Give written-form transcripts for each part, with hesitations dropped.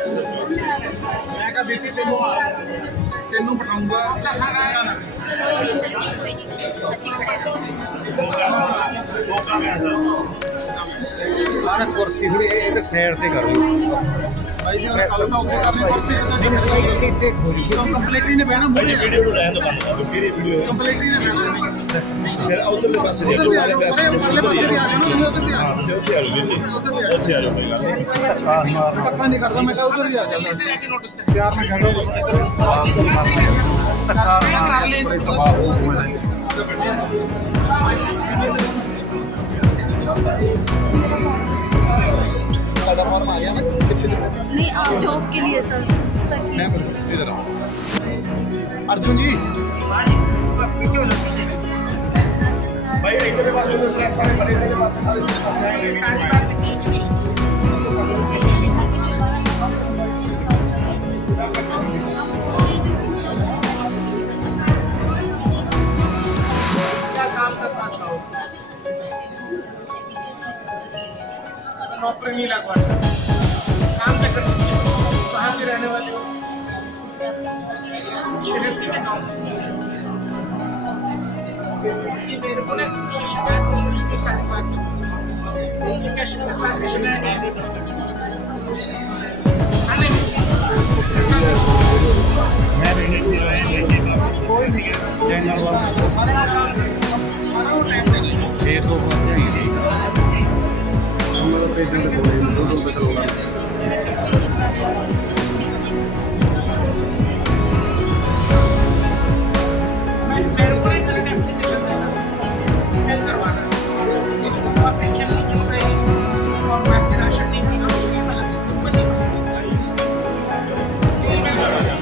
मैं कहा बेटी तेनू पठाऊंगा कुर्सी थोड़ी सैर से करो भाई जी प्रेस तो ਉੱਥੇ ਕਰਨੀ ਕੁਰਸੀ ਕਿਤੇ ਇੱਥੇ ਖੋਲੀ ਕੰਪਲੀਟਰੀ ਨੇ ਬਹਿਣਾ ਮੂਰੇ ਵੀਡੀਓ ਨੂੰ ਰਹਿਣ ਦੋ ਬੰਦ ਕਰੋ ਫਿਰ ਇਹ ਵੀਡੀਓ ਕੰਪਲੀਟਰੀ ਨੇ ਬਹਿਣਾ ਫਿਰ ਉਧਰਲੇ ਪਾਸੇ ਉਧਰ ਵੀ ਆ ਜਾਓ ਪਰਲੇ ਪਾਸੇ ਵੀ ਆ ਜਾਓ ਨਾ ਉਧਰ ਵੀ ਆ ਜਾਓ ਉੱਥੇ ਆ ਜਾਓ ਉੱਥੇ ਆ ਜਾਓ ਕੋਈ ਗੱਲ ਨਹੀਂ ਧੱਕਾ ਮਾਰ ਧੱਕਾ ਨਹੀਂ ਕਰਦਾ ਮੈਂ ਕਹਾ ਉਧਰ ਹੀ ਆ ਜਾਂਦਾ ਪਿਆਰ ਨਾਲ ਕਹਿ ਦੋ ਧੱਕਾ ਮਾਰ ਲੈ ਦਬਾਅ ਹੋ ਗਿਆ ਤੁਹਾਡਾ ਫਾਰਮ ਆ ਗਿਆ ਨਾ ਕਿੱਥੇ नहीं आप जॉब के लिए सर सर मैं इधर अर्जुन जी ਭਾਈ ਇਧਰਲੇ ਪਾਸੇ ਉਧਰ ਪ੍ਰੈਸ ਵਾਲੇ ਖੜੇ ਇਧਰਲੇ ਪਾਸੇ ਸਾਰੇ ਪਾਸੇ ਆਏਗੇ क्या काम करना चाहो नौकरी नहीं लगवा सकते काम तो कर सकते हो कहाँ के रहने वाले हो शहर के गाँव ये मेरे को ना कुछ शिकायत की उसमें सारी बात ये क्या शिकायत है खाने में मैं कोई नहीं चैनल वाला ਸਾਰਾ ਨੂੰ ਟਾਈਮ ਦੇ ਦੇ फेसबुक पर जाएंगे मेरे पेशेंट बोले रोड पे चलोगा मेरे को नहीं करना एप्लीकेशन देना ईमेल करवाना ये जो और पेंशन नहीं मिल रही और बाकी राशन नहीं मिल रहा उसकी अलग से ऊपर नहीं ईमेल करवाना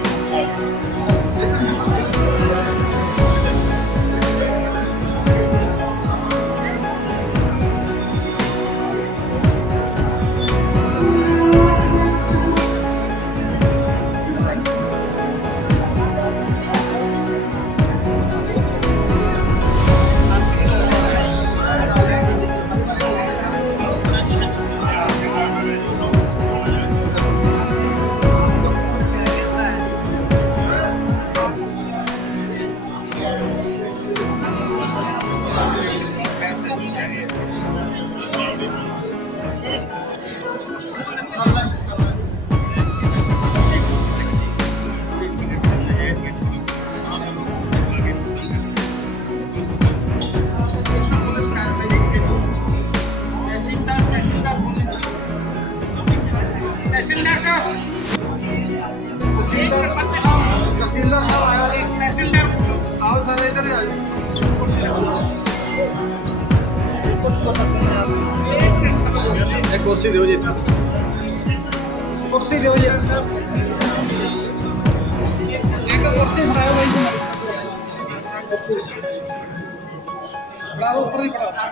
पुलिस कार्रवाई के तहसीलदार तहसीलदार साहब तहसीलदार तहसीलदार साहब आया तहसीलदार आओ सर इधर ही आ जाओ एक कुर्सी दो जी कुर्सी दो जी एक कुर्सी फड़ाओ भाई कुर्सी फड़ा दो ऊपर ही फड़ा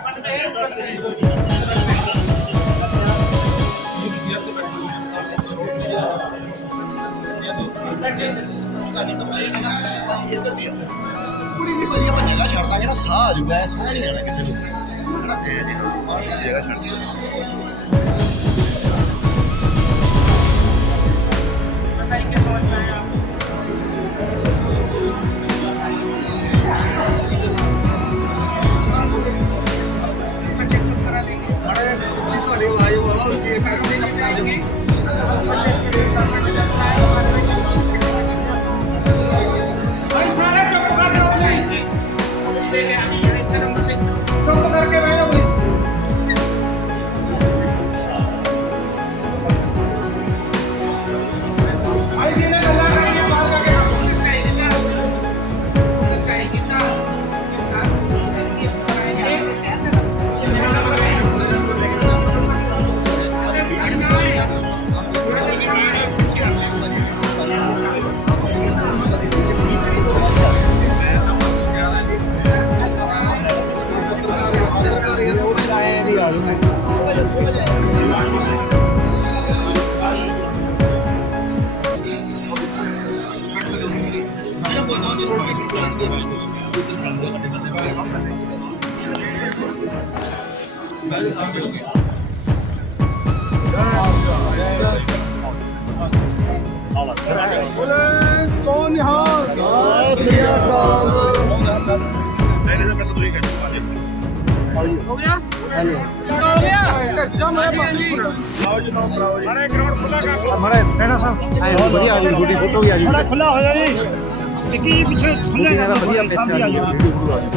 ਕੁੜੀ ਦੀ ਵਧੀਆ ਆਪਾਂ ਜਗ੍ਹਾ ਛੱਡਦਾ ਜਿਹੜਾ ਸਾਹ ਆ ਜੂਗਾ ਐ ਸਾਹ ਨਹੀਂ ਜਾਣਾ ਕਿਸੇ ਨੂੰ ਨਾ ਐ ਜਗ੍ਹਾ ਛੱਡ ਦੇ बताइए क्या समझ में आया आपको चेकअप करा देंगे बड़े ऊंची ਤੁਹਾਡੀ ਆਵਾਜ਼ ਬਹੁਤ ਸੀ ਇਹ ਕਹਿੰਦੇ ਕੰਮ ਕਰ ਦਿਓ भाई सारे चुप कर लो प्लीज चुप करके बैठो भाई भाई जिन्हें गल्ला करनी है बाहर जाके मैं नहीं तो पहले तो ही कहते हो गया हो गया आओ जी नाम कराओ जी हमारा स्टेटस है बढ़िया आ गई गुडी फोटो भी आ गई खुला हो जाए सिक्की पीछे खुले ना बढ़िया पिक्चर आ गई वीडियो आ गई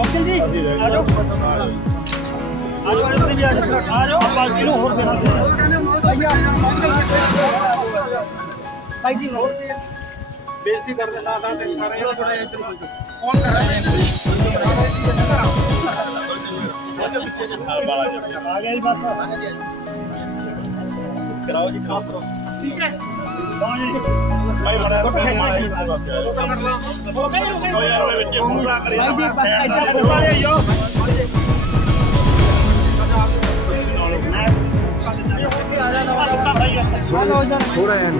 ओके जी आ जाओ आ जाओ बाकी लो और देना भाई जी बेइज्जती कर देना था तेरे सारे कौन कर रहे हैं आ गया जी बस कराओ जी कराओ ठीक है भाई बड़ा तो कर ला हो गए तो यार ओए बच्चे पूरा करिए भाई जी ऐसा बोला रे यो थोड़ा यार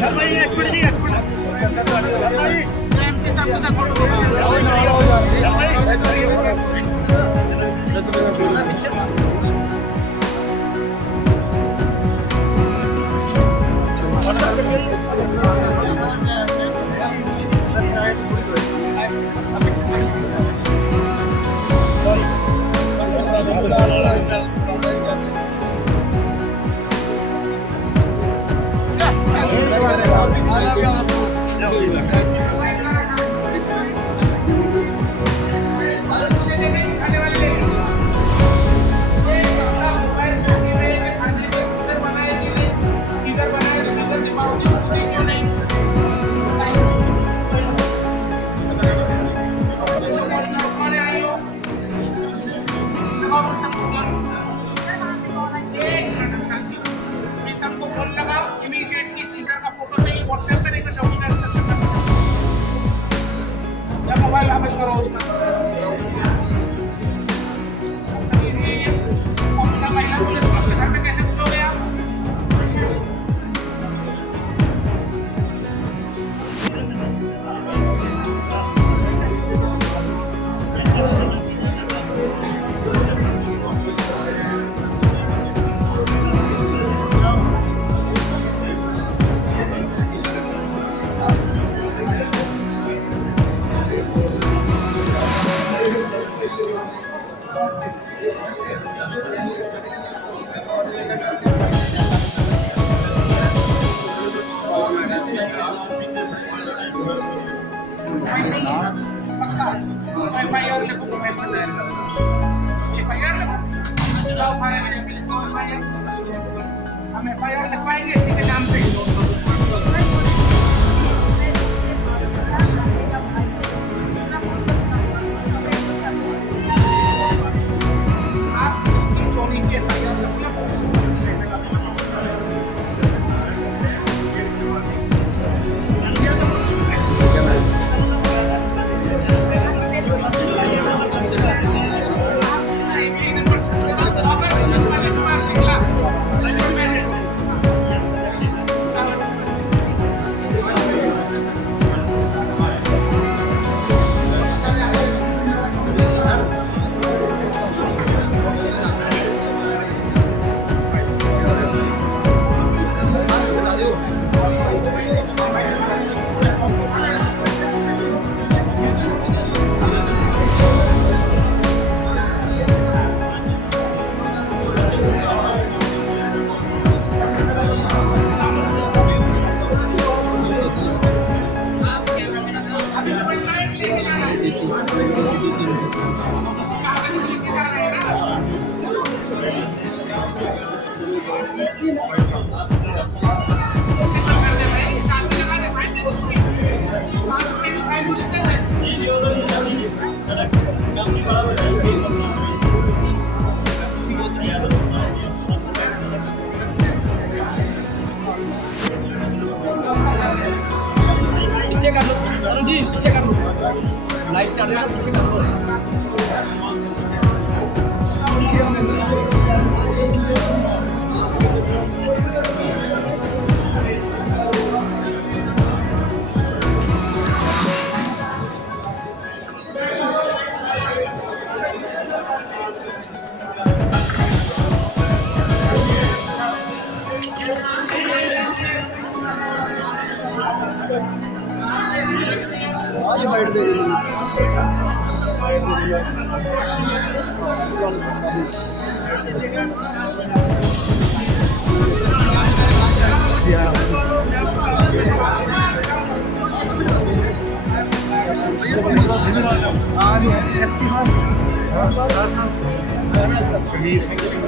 शर्मा जी एक मिनट मैम के साथ फोटो मोबाइल वापस करो उसका महिला पुलिस को उसके घर में कैसे घुसोगे आप FIR लिखो मोबाइल से FIR लिखो जाओ थाने में जाके लिखो FIR हम FIR लिखवाएंगे इसी के नाम पे आप उसकी चोरी की FIR लिखो पीछे कर लो अरुण जी पीछे कर लो लाइट चल रहा है पीछे कर लो एसपी साहब कबीर सिंह करा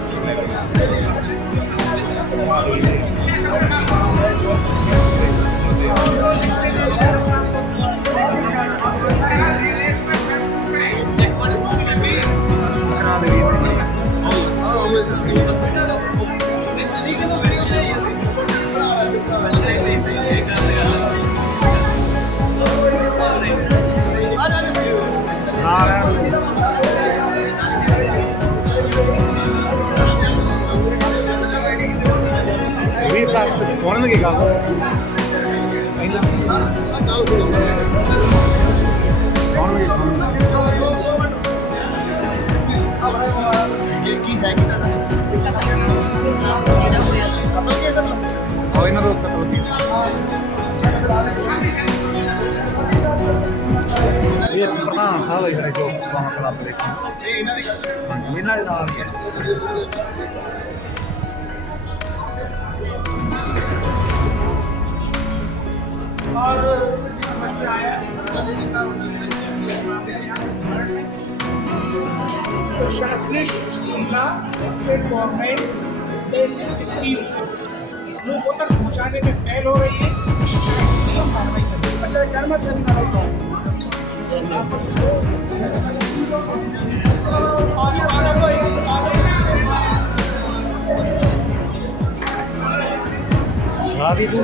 ਸੁਣ ਲਗੇ ਗੱਲ ਪਹਿਲਾਂ ਸੁਣ ਇਹ ਕੀ ਹੈ ਕਿ ਤੁਹਾਡਾ ਪਤਾ ਕੀ ਹੈ ਸਰ ਉਹ ਇਹਨਾਂ ਦਾ ਕਤਲ ਕੀਤਾ ਇਹ ਪ੍ਰਧਾਨ ਸਾਹਿਬ ਹੈ ਜਿਹੜੇ ਜੋ ਸਵਾਮਾ ਕਲੱਬ ਦੇ ਇਹ ਇਹਨਾਂ ਦੀ ਗੱਲ ਇਹਨਾਂ ਦੇ ਨਾਲ ਹੀ ਹੈ। प्रशासनिक मामला स्टेट गवर्नमेंट बेसिक स्कीम्स लोगों तक पहुंचाने में फेल हो रही है। कार्रवाई करें। अच्छा कर्म से राधी तू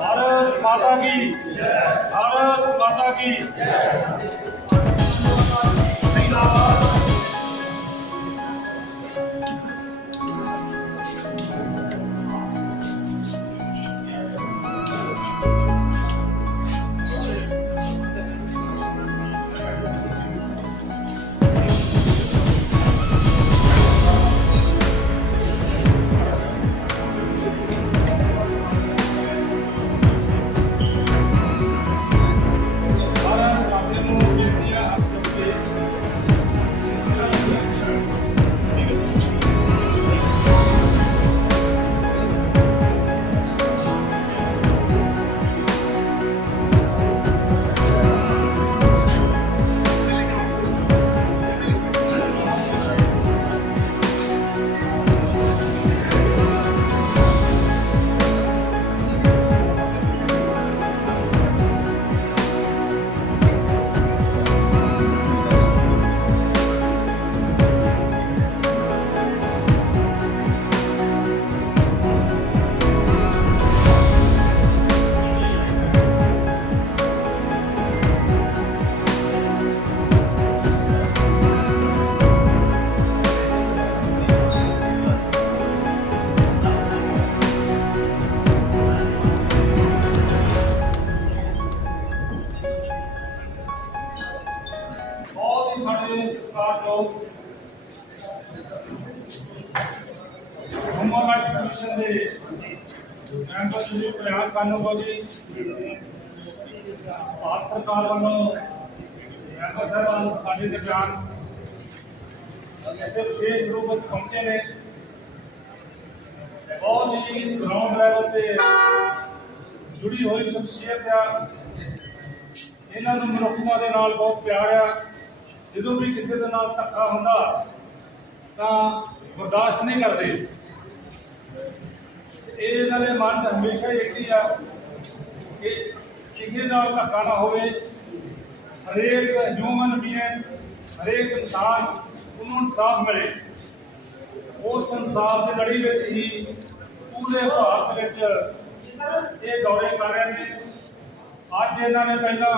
भारत माता की भारत माता की प्रयास कानून को जी भारत सरकार वालों साढ़े दरमियान ऐसे विशेष रूप में पहुंचे ने बहुत ही ग्राउंड लेवल से जुड़ी हुई शख्सियत आ इन्हों मनुष्यता के नाल बहुत प्यार आ जो भी किसी के नाल धक्का होंदा तो बर्दाश्त नहीं करते इन्हों के मन च हमेशा एक ही आ कि किसी नाल धक्का ना हो हरेक ह्यूमन बीइंग हरेक इंसान उन्होंने इंसाफ मिले उस इंसाफ की लड़ी में ही पूरे भारत में ये दौरे कर रहे हैं। अज इन्होंने पहला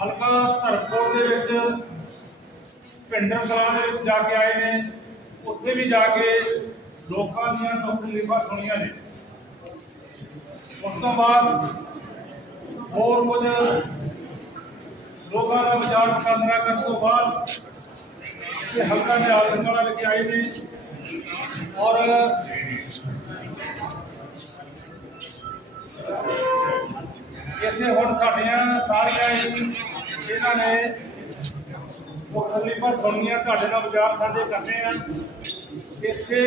हल्का धर्मकोट के भिंडर कलां के जाके आए ने उत्थे भी जाके लोगों दी दुख तकलीफां सुनिया ने। उस तो बाद ਕੁਝ ਲੋਕਾਂ ਦਾ ਵਿਚਾਰ ਵਟਾਂਦਰਾ ਕਰਨ ਤੋਂ ਬਾਅਦ ਇਹ ਹਲਕਾ ਦੇ ਆਸਨਵਾਲਾ ਵਿਖੇ ਆਏ ਨੇ ਔਰ ਇੱਥੇ ਹੁਣ ਸਾਡੀਆਂ ਸਾਰੀਆਂ ਇਹਨਾਂ ਨੇ ਮੁਖਤਲਿਫਾਂ ਸੁਣੀਆਂ, ਤੁਹਾਡੇ ਨਾਲ ਵਿਚਾਰ ਸਾਂਝੇ ਕਰਨੇ ਆ। ਇਸੇ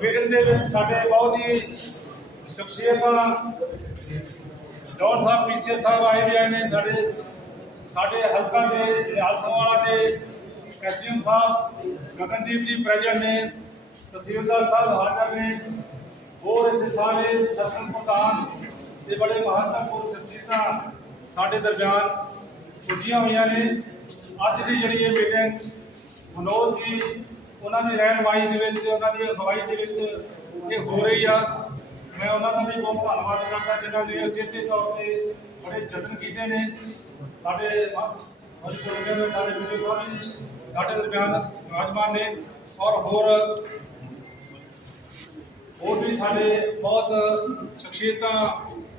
ਮੀਟਿੰਗ ਦੇ ਵਿੱਚ ਸਾਡੇ ਬਹੁਤ ਹੀ ਸ਼ਖਸੀਅਤਾਂ ਡਾਕਟਰ ਸਾਹਿਬ ਪੀਸੀਏ ਸਾਹਿਬ ਆਏ ਵੀ ਆਏ ਨੇ, ਸਾਡੇ ਹਲਕਾ ਦੇ ਆਸਨਵਾਲਾ ਦੇ ਐਸਡੀਐਮ ਸਾਹਿਬ ਗਗਨਦੀਪ ਜੀ ਪ੍ਰੈਜ਼ੈਂਟ ਨੇ, ਤਹਿਸੀਲਦਾਰ ਸਾਹਿਬ ਹਾਜ਼ਰ ਨੇ, ਹੋਰ ਇੱਥੇ ਸਾਰੇ ਸਰਪੰਚ ਪ੍ਰਧਾਨ ਤੇ ਬੜੇ ਮਹੱਤਵਪੂਰਨ ਸ਼ਖਸੀਅਤਾਂ ਸਾਡੇ ਦਰਮਿਆਨ ਪੁੱਜੀਆਂ ਹੋਈਆਂ ਨੇ। ਅੱਜ ਦੀ ਜਿਹੜੀ ਇਹ ਮੀਟਿੰਗ ਮਨੋਜ ਜੀ ਉਹਨਾਂ ਦੀ ਰਹਿਨੁਮਾਈ ਦੇ ਵਿੱਚ, ਉਹਨਾਂ ਦੀ ਅਗਵਾਈ ਦੇ ਵਿੱਚ ਇਹ ਹੋ ਰਹੀ ਆ। ਮੈਂ ਉਹਨਾਂ ਦਾ ਵੀ ਬਹੁਤ ਧੰਨਵਾਦ ਕਰਦਾ ਜਿਨ੍ਹਾਂ ਨੇ ਉਚੇਚੇ ਤੌਰ ਤੇ ਬੜੇ ਯਤਨ ਕੀਤੇ ਨੇ। ਸਾਡੇ ਸਾਡੇ ਦਰਮਿਆਨ ਵਿਰਾਜਮਾਨ ਨੇ ਔਰ ਹੋਰ ਵੀ ਸਾਡੇ ਬਹੁਤ ਸ਼ਖਸੀਅਤਾਂ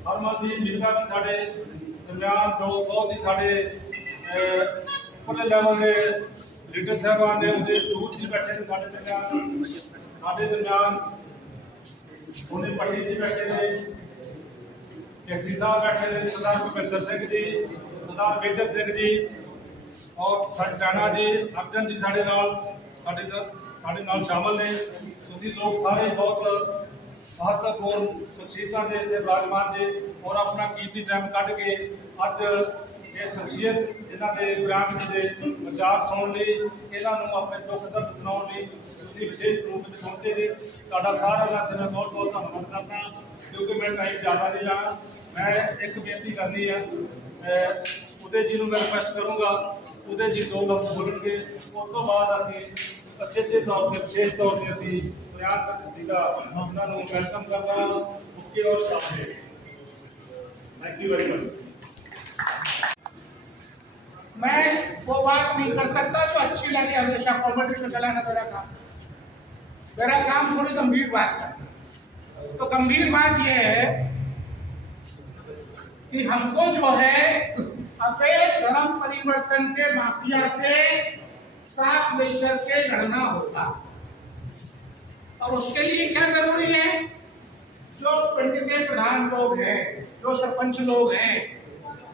ਹਰਮਨ ਦੀ ਮਿਲਦਾ ਵੀ ਸਾਡੇ ਦਰਮਿਆਨ ਬਹੁਤ ਹੀ ਸਾਡੇ ਉੱਪਰਲੇ ਲੈਵਲ ਦੇ ਲੀਡਰ ਸਾਹਿਬਾਨ ਨੇ, ਉਹਦੇ ਸੂਰ ਜੀ ਬੈਠੇ ਨੇ ਸਾਡੇ ਦਰਮਿਆਨ ਉਹਨੇ ਪੱਟੀ ਜੀ ਬੈਠੇ ਨੇ, ਕੇਸੀ ਸਾਹਿਬ ਬੈਠੇ ਨੇ, ਸਰਦਾਰ ਭੁਪਿੰਦਰ ਸਿੰਘ ਜੀ, ਸਰਦਾਰ ਮੇਜਰ ਸਿੰਘ ਜੀ ਔਰ ਸਚਾਨਾ ਜੀ, ਅਰਜਨ ਜੀ ਸਾਡੇ ਨਾਲ ਸ਼ਾਮਲ ਨੇ। ਤੁਸੀਂ ਲੋਕ ਸਾਰੇ ਬਹੁਤ ਮਹੱਤਵਪੂਰਨ ਸ਼ਖਸੀਅਤਾਂ ਦੇ ਇੱਥੇ ਵਿਰਾਜਮਾਨ ਜੇ ਔਰ ਆਪਣਾ ਕੀਮਤੀ ਟਾਈਮ ਕੱਢ ਕੇ ਅੱਜ ਇਹ ਸ਼ਖਸੀਅਤ ਇਹਨਾਂ ਦੇ ਬਿਆਨ ਦੇ ਵਿਚਾਰ ਸੁਣਨ ਲਈ, ਇਹਨਾਂ ਨੂੰ ਆਪਣੇ ਦੁੱਖ ਦਰਦ ਸੁਣਾਉਣ ਲਈ ਤੁਸੀਂ ਵਿਸ਼ੇਸ਼ ਰੂਪ ਵਿੱਚ ਪਹੁੰਚੇ ਨੇ। ਤੁਹਾਡਾ ਸਾਰਿਆਂ ਦਾ ਮੈਂ ਬਹੁਤ ਬਹੁਤ ਧੰਨਵਾਦ ਕਰਦਾ ਕਿਉਂਕਿ ਮੈਂ ਟਾਈਮ ਜ਼ਿਆਦਾ ਨਹੀਂ ਜਾਣਾ। ਮੈਂ ਇੱਕ ਬੇਨਤੀ ਕਰਨੀ ਹੈ, ਉਦੇ ਜੀ ਨੂੰ ਮੈਂ ਰਿਕੁਐਸਟ ਕਰੂੰਗਾ, ਉਦੇ ਜੀ 2 ਲਫ਼ਜ਼ ਬੋਲਣਗੇ, ਉਸ ਤੋਂ ਬਾਅਦ ਅਸੀਂ ਅੱਛੇ ਤੌਰ ਤੇ ਵਿਸ਼ੇਸ਼ ਤੌਰ ਤੇ ਅਸੀਂ ਬਿਆਨ ਕਰ ਦਿੱਤਾ ਉਹਨਾਂ ਨੂੰ ਵੈਲਕਮ ਕਰਦਾ उसके और सामने। Thank you very much. मैं वो बात नहीं कर सकता जो अच्छी लगे हमेशा कॉमेडी शो चलाना मेरा काम थोड़ी गंभीर बात है। तो गंभीर बात यह है कि हमको जो है अपने धर्म परिवर्तन के माफिया से साथ लेकर के लड़ना होगा और उसके लिए क्या जरूरी है, जो पिंड के प्रधान लोग हैं, जो सरपंच लोग हैं,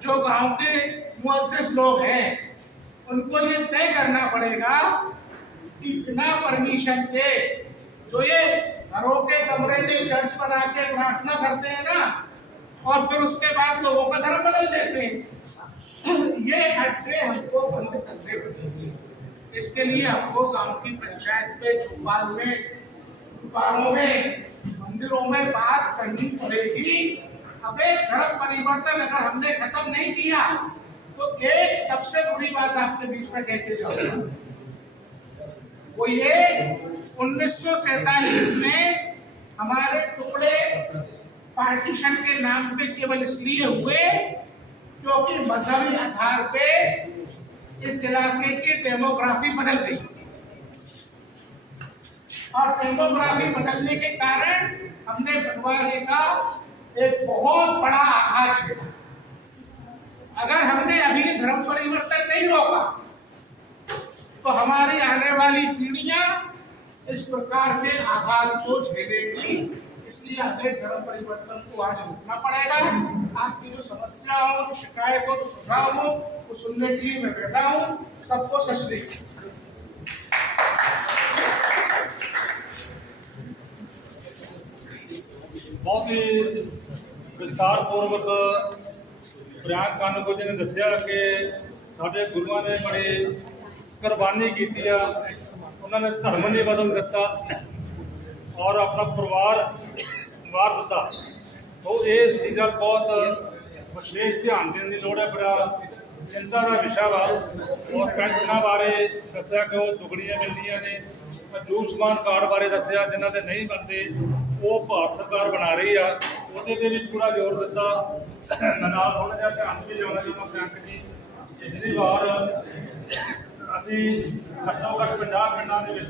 जो गांव के मुअस्सिस लोग हैं, उनको ये तय करना पड़ेगा कि बिना परमिशन के जो ये घरों के कमरे में चर्च बना के प्रार्थना करते हैं ना और फिर उसके बाद लोगों का धर्म बदल देते हैं, ये अड्डे हमको बंद करने पड़ेंगे। इसके लिए हमको गांव की पंचायत में, चौपाल में, बारों में, मंदिरों में बात करनी पड़ेगी। अबे धर्म परिवर्तन अगर हमने खत्म नहीं किया तो एक सबसे बुरी बात आपके बीच में कहते जाऊंगा, वो ये 1947 में हमारे टुकड़े पार्टीशन के नाम पे केवल इसलिए हुए क्योंकि मजहबी आधार पे इस इलाके की डेमोग्राफी बदल गई और डेमोग्राफी बदलने के कारण हमने बंटवारे का एक बहुत बड़ा आघात झेला। अगर हमने अभी धर्म परिवर्तन नहीं रोका तो हमारी आने वाली पीढ़ियां इस प्रकार के आघात को झेलेगी। इसलिए हमें धर्म परिवर्तन को आज रोकना पड़ेगा। आपकी जो समस्या हो, जो शिकायत हो, जो सुझाव हो, वो सुनने के लिए मैं बैठा हूँ। सबको सत श्री अकाल। बहुत ही विस्तारपूर्वक बयान ਕਰਨ ਕੁਝ ਨੇ ਦੱਸਿਆ ਕਿ ਸਾਡੇ ਗੁਰੂਆਂ ਨੇ ਬੜੀ ਕੁਰਬਾਨੀ ਕੀਤੀ ਆ, ਉਹਨਾਂ ਨੇ ਧਰਮ ਨਹੀਂ ਬਦਲ ਦਿੱਤਾ ਔਰ ਆਪਣਾ ਪਰਿਵਾਰ ਮਾਰ ਦਿੱਤਾ। ਉਹ ਇਸ ਚੀਜ਼ ਦਾ ਬਹੁਤ ਵਿਸ਼ੇਸ਼ ਧਿਆਨ ਦੇਣ ਦੀ ਲੋੜ ਹੈ। ਬੜਾ ਚਿੰਤਾ ਦਾ ਵਿਸ਼ਾ ਵਾ ਔਰ ਪੈਨਸ਼ਨਾਂ ਬਾਰੇ ਦੱਸਿਆ ਕਿ ਉਹ ਦੁਗਣੀਆਂ ਮਿਲਦੀਆਂ ਨੇ। ਆਯੁਸ਼ਮਾਨ ਕਾਰਡ ਬਾਰੇ ਦੱਸਿਆ ਜਿਨ੍ਹਾਂ ਦੇ ਨਹੀਂ ਬਣਦੇ ਉਹ ਭਾਰਤ ਸਰਕਾਰ ਬਣਾ ਰਹੀ ਆ, ਉਹਦੇ ਤੇ ਵੀ ਪੂਰਾ ਜ਼ੋਰ ਦਿੱਤਾ। ਮੈਂ ਨਾਲ ਥੋੜ੍ਹਾ ਜਿਹਾ ਧਿਆਨ ਵੀ ਲਿਆਉਣਾ ਚਾਹੁੰਦਾ ਬੈਂਕ ਜੀ, ਪਿਛਲੀ ਵਾਰ ਅਸੀਂ ਘੱਟੋ ਘੱਟ 50 ਪਿੰਡਾਂ ਦੇ ਵਿੱਚ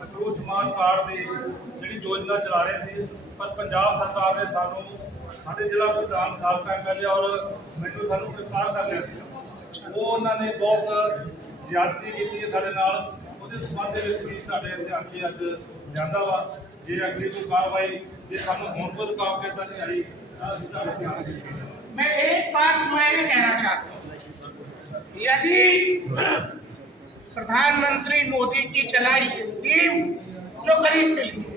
ਆਯੁਸ਼ਮਾਨ ਕਾਰਡ ਦੀ ਜਿਹੜੀ ਯੋਜਨਾ ਚਲਾ ਰਹੇ ਸੀ, ਪਰ ਪੰਜਾਬ ਸਰਕਾਰ ਨੇ ਸਾਨੂੰ ਸਾਡੇ ਜ਼ਿਲ੍ਹਾ ਪ੍ਰਧਾਨ ਸਾਬਕਾ ਐਮਐਲਏ ਔਰ ਮੈਨੂੰ ਸਾਨੂੰ ਗ੍ਰਿਫਤਾਰ ਕਰ ਲਿਆ ਸੀ। ਉਹ ਉਹਨਾਂ ਨੇ ਬਹੁਤ ਜ਼ਿਆਦਤੀ ਕੀਤੀ ਹੈ ਸਾਡੇ ਨਾਲ। ਉਹਦੇ ਸੰਬੰਧ ਦੇ ਵਿੱਚ ਵੀ ਸਾਡੇ ਧਿਆਨ 'ਚ ਅੱਜ ਜਾਂਦਾ ਵਾ। ਜੇ ਅਗਲੀ ਕੋਈ ਕਾਰਵਾਈ ਜੇ ਸਾਨੂੰ ਹੁਣ ਤੋਂ ਰੁਕਾਵਟ ਤਾਂ ਨਹੀਂ ਆਈ ਤਾਂ ਅਸੀਂ ਤੁਹਾਡੇ ਧਿਆਨ 'ਚ ਰੱਖਾਂਗੇ। मैं एक बात जो है ये कहना चाहता हूँ, यदि प्रधानमंत्री मोदी की चलाई स्कीम जो गरीब के लिए,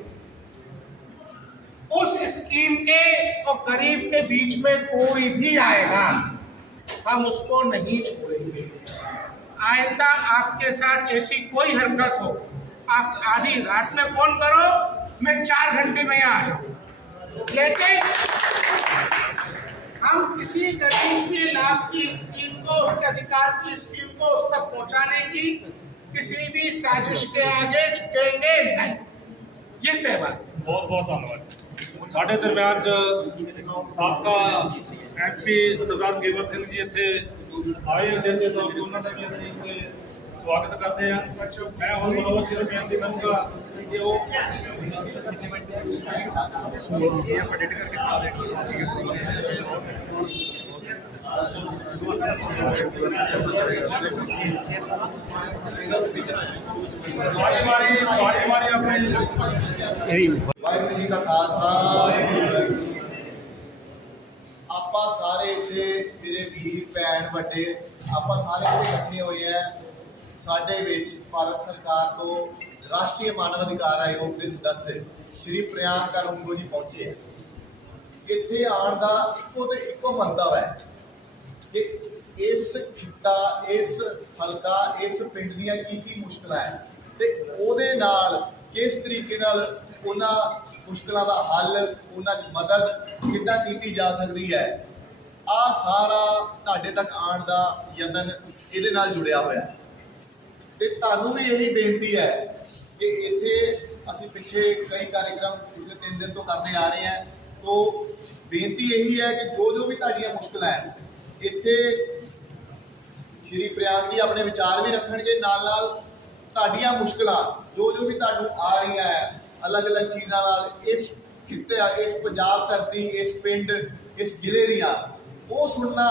उस स्कीम के और गरीब के बीच में कोई भी आएगा हम उसको नहीं छोड़ेंगे। आइंदा आपके साथ ऐसी कोई हरकत हो, आप आधी रात में फोन करो, मैं 4 घंटे में यहाँ आ जाऊँ। लेकिन हम किसी गरीब के लाभ की स्कीम को, उसके अधिकार की स्कीम को उस तक पहुंचाने की किसी भी साजिश के आगे झुकेंगे नहीं। ये तय बात। ਬਹੁਤ ਬਹੁਤ ਧੰਨਵਾਦ। ਸਾਡੇ ਦਰਮਿਆਨ 'ਚ ਸਾਬਕਾ ਐਮਪੀ ਸਰਦਾਰ ਕੇਵਲ ਸਿੰਘ ਜੀ ਇੱਥੇ ਆਏ ਜਿਹਦੇ ਤੋਂ ਉਹਨਾਂ ਦਾ ਵੀ ਅਸੀਂ ਇੱਥੇ ਸਵਾਗਤ ਕਰਦੇ ਹਾਂ। ਮੈਂ ਹੁਣ ਮਨੋਜ ਜੀ ਨੂੰ ਬੇਨਤੀ ਕਰੂੰਗਾ ਕਿ ਉਹ ਮਾਰੀ ਆਪਣੀ ਵਾਹਿਗੁਰੂ ਜੀ ਕਾ ਖਾਲਸਾ ਵਾਹਿਗੁਰੂ ਜੀ ਕੀ ਫਤਿਹ। ਆਪਾਂ ਸਾਰੇ ਇੱਥੇ ਮੇਰੇ ਵੀਰ ਭੈਣ ਵੱਡੇ ਆਪਾਂ ਸਾਰੇ ਇੱਥੇ ਇਕੱਠੇ ਹੋਏ ਆ। ਸਾਡੇ ਵਿੱਚ ਭਾਰਤ ਸਰਕਾਰ ਤੋਂ ਰਾਸ਼ਟਰੀ ਮਾਨਵ ਅਧਿਕਾਰ ਆਯੋਗ ਦੇ ਸਦੱਸਿਆ ਸ਼੍ਰੀ ਪ੍ਰਿਯੰਕਾ ਰੁੰਗੋ ਜੀ ਪਹੁੰਚੇ ਹੈ। ਇੱਥੇ ਆਉਣ ਦਾ ਇੱਕੋ ਮੰਤਵ ਹੈ ਕਿ ਇਸ ਖਿੱਤਾ, ਇਸ ਹਲਕਾ, ਇਸ ਪਿੰਡ ਦੀਆਂ ਕੀ ਮੁਸ਼ਕਲਾਂ ਹੈ ਤੇ ਉਹਦੇ ਨਾਲ ਕਿਸ ਤਰੀਕੇ ਨਾਲ ਉਹਨਾਂ ਮੁਸ਼ਕਲਾਂ ਦਾ ਹੱਲ, ਉਹਨਾਂ 'ਚ ਮਦਦ ਕਿੱਦਾਂ ਕੀਤੀ ਜਾ ਸਕਦੀ ਹੈ। ਆਹ ਸਾਰਾ ਤੁਹਾਡੇ ਤੱਕ ਆਉਣ ਦਾ ਯਤਨ ਇਹਦੇ ਨਾਲ ਜੁੜਿਆ ਹੋਇਆ ਤੇ ਤੁਹਾਨੂੰ ਵੀ ਇਹੀ ਬੇਨਤੀ ਹੈ ਕਿ ਇੱਥੇ ਅਸੀਂ ਪਿੱਛੇ ਕਈ ਕਾਰਜਕ੍ਰਮ ਪਿਛਲੇ 3 ਦਿਨ ਤੋਂ ਕਰਦੇ ਆ ਰਹੇ ਹਾਂ। तो बेनती यही है कि जो भी ਤੁਹਾਡੀਆਂ ਮੁਸ਼ਕਲਾਂ ਹੈ ਇੱਥੇ ਸ਼੍ਰੀ ਪ੍ਰਿਆਗ ਜੀ ਆਪਣੇ ਵਿਚਾਰ ਵੀ ਰੱਖਣਗੇ। ਨਾਲ ਤੁਹਾਡੀਆਂ ਮੁਸ਼ਕਲਾਂ ਜੋ ਵੀ ਤੁਹਾਨੂੰ ਆ ਰਹੀਆਂ ਹੈ ਅਲੱਗ-ਅਲੱਗ ਚੀਜ਼ਾਂ ਨਾਲ ਇਸ ਖਿੱਤੇ, ਇਸ ਪੰਜਾਬ ਧਰਤੀ, ਇਸ ਪਿੰਡ, ਇਸ ਜ਼ਿਲ੍ਹੇ ਦੀਆਂ ਉਹ ਸੁਣਨਾ